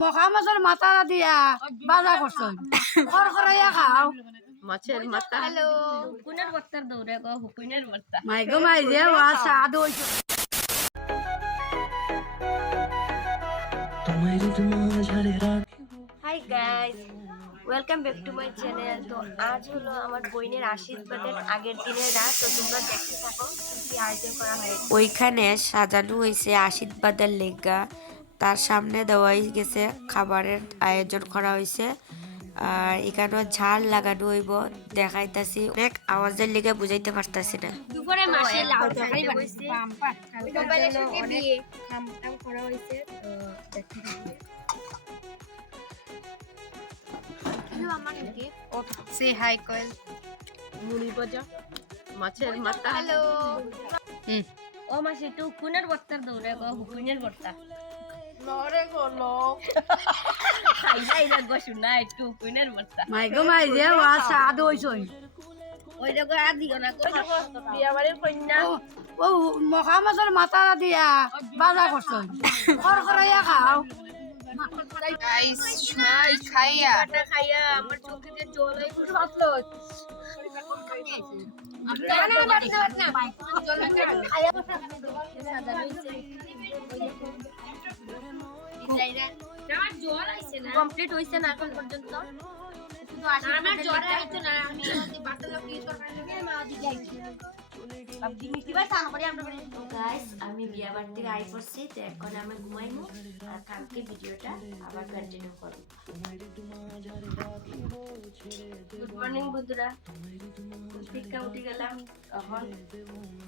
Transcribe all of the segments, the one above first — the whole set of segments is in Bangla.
মাছের মাথা দিয়া বাজা করছেন খর খরাইয়া খাও। মাছের মাথা। হ্যালো হুকুনের বর্তার দৌড়ে গো হুকুনের বর্তা মাই গো মাই যে ওয়া হইছে hi guys welcome back to my channel তো আজ হলো আমার বইনের আশীর্বাদের আগের দিনের রাত। তো তোমরা দেখতে থাকো কি আয়োজন করা হয়েছে। ওইখানে সাজানো হয়েছে আশীর্বাদের লেগা। তার সামনে দেওয়া গেছে খাবারের আয়োজন করা হয়েছে। আর এখানেও ঝাল লাগানো হইব দেখাইতাছি। অনেক আওয়াজের লেগে বুঝাইতে পারতাছি না। দুপুরে মাসে লাউ তরকারি বানাইছে। মোবাইলের সঙ্গে বিয়ে। খাম করা হয়েছে তো দেখতে থাকো সে হাই কয়েল মুড়ি ভাজা। মাছের মাথা। হ্যালো। ও মাসি একটু হুকুনের বর্তার দৌড়ে গো হুকুনের বর্তা। লরে গলো খাই যাই না গো শুনা একটু মাই গো মাই যে ওয়া হইছে। ওই দেখো আর দিও না কই বিয়া বাড়ির কন্যা। ও মখা মাছের মাথা দিয়া বাজা করছেন খর খরাইয়া খাও। গাইস সবাই খাইয়া। আমার চোখে জল হয়ে গেছে কমপ্লিট হইছে না এখন পর্যন্ত? আমার জ্বর হইছে না আমি বাচ্চা লোক কি তরকারি মা আইছি সান করে আমরা গাইস আমি বিয়া বাড়ি থেকে আই পড়ছি তো এখন আমি ঘুমাইমু আর কালকে ভিডিওটা আবার কন্টিনিউ করব। গুড মর্নিং বন্ধুরা। থেকে উঠে গেলাম তখন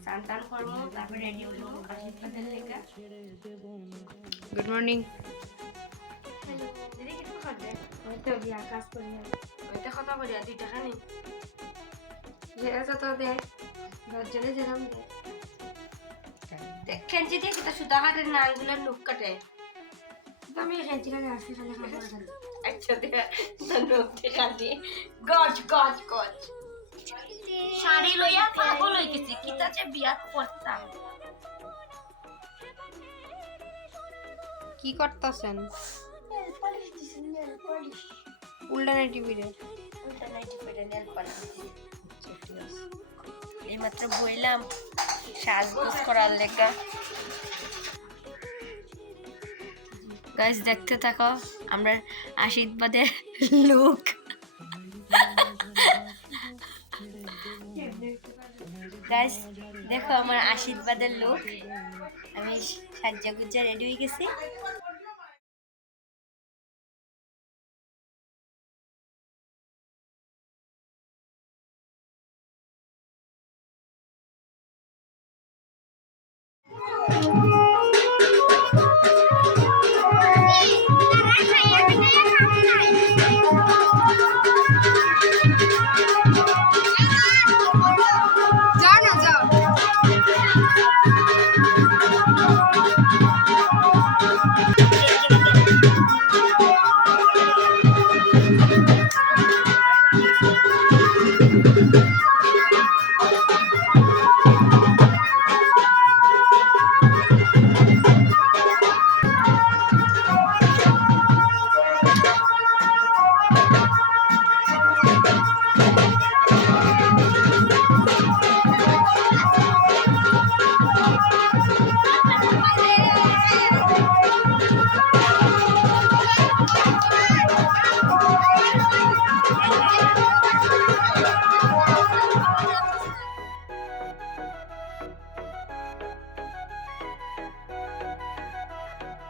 স্নান টান করব তারপরে রেডি হইব আশীর্বাদের লেগা গুড মর্নিং দিদি কিছু খাবে হয়তো বিয়া কাজ করি ওইটা কথা বলি আর দুই টাকা নেই যেটা তো দেয় দশজনে যেরকম দেয় খেঞ্চি দিয়ে কিতা সুতা কাটে না আঙ্গুলের নুক কাটে। আমি খালি খাব আচ্ছা নুক কাটে গজ গজ গজ। শাড়ি লইয়া পাগল হয়ে গেছি কিতা যে বিয়াত পড়তাম। কি করতেছেন? উল্টা নাই টিভিরে এইমাত্র বইলাম সাজগোজ করার লেখা গাইজ দেখতে থাকো আমরা আশীর্বাদের লুক। গাইজ দেখো আমার আশীর্বাদের লোক আমি সাজ্জা গুজ্জা রেডি হয়ে গেছি।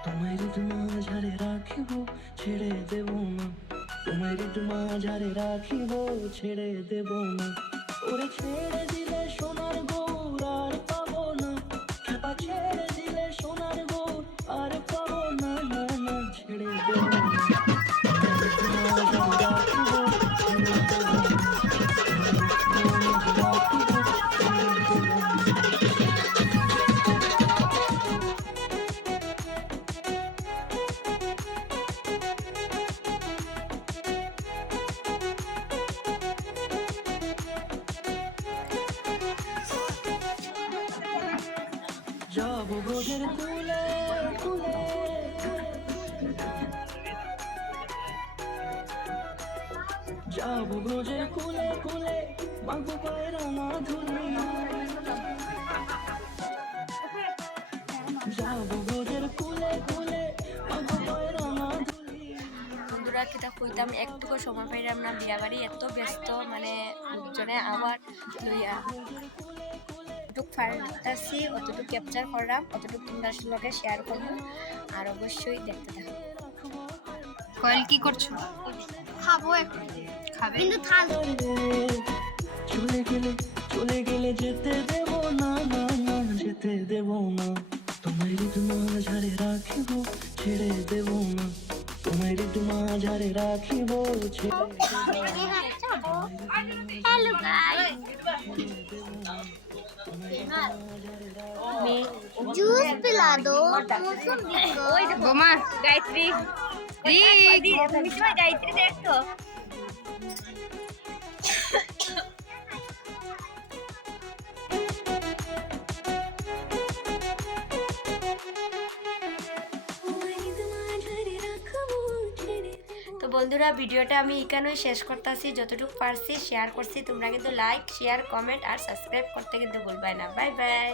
তোমায় মাঝারে রাখিব, ছেড়ে দেব না। তোমায় মাঝারে রাখিব, ছেড়ে দেব না। ওরে ছেড়ে দিলে সোনার গৌর আর পাবো না। খেপা ছেড়ে যাব গোজের তুলে তুলে যাব গোজের কুলে কুলে, মাগো পায়ের বন্ধুরা কিতা কইতাম? একটুকু সময় পাইলাম না, বিয়া বাড়ি এত ব্যস্ত মানে লোকজনে আবার লইয়া। যতটুক পারতাছি অতটুকু ক্যাপচার করলাম অতটুকু তোমরা লগে শেয়ার করব আর অবশ্যই দেখতে থাকো। কয়েল কি করছ? খাব একটু খাবে? কিন্তু থাল চলে গেলে চলে গেলে যেতে দেব না না না যেতে দেব না। তোমায় ঋতুমা ঝাড়ে রাখিব ছেড়ে দেব না। তোমায় ঋতুমা ঝাড়ে রাখিব ছেড়ে তো বন্ধুরা ভিডিওটা আমি এখানেই শেষ করতেছি। যতটুকু পারছি শেয়ার করছি। তোমরা কিন্তু লাইক শেয়ার কমেন্ট আর সাবস্ক্রাইব করতে কিন্তু ভুলবে না। Bye bye